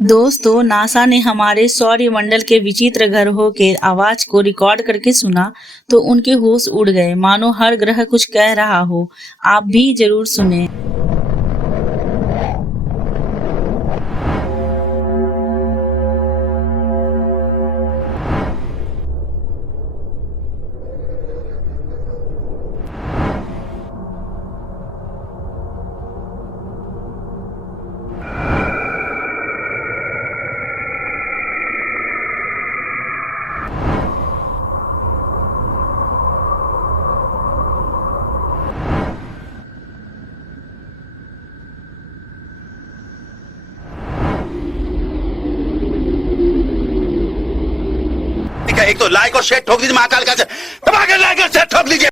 दोस्तों, नासा ने हमारे सौरमंडल के विचित्र ग्रहों के आवाज को रिकॉर्ड करके सुना तो उनके होश उड़ गए, मानो हर ग्रह कुछ कह रहा हो। आप भी जरूर सुने। एक तो लाइक और शेयर ठोक दीजिए, महाकाल का दबा के लाइक और शेयर ठोक लीजिए।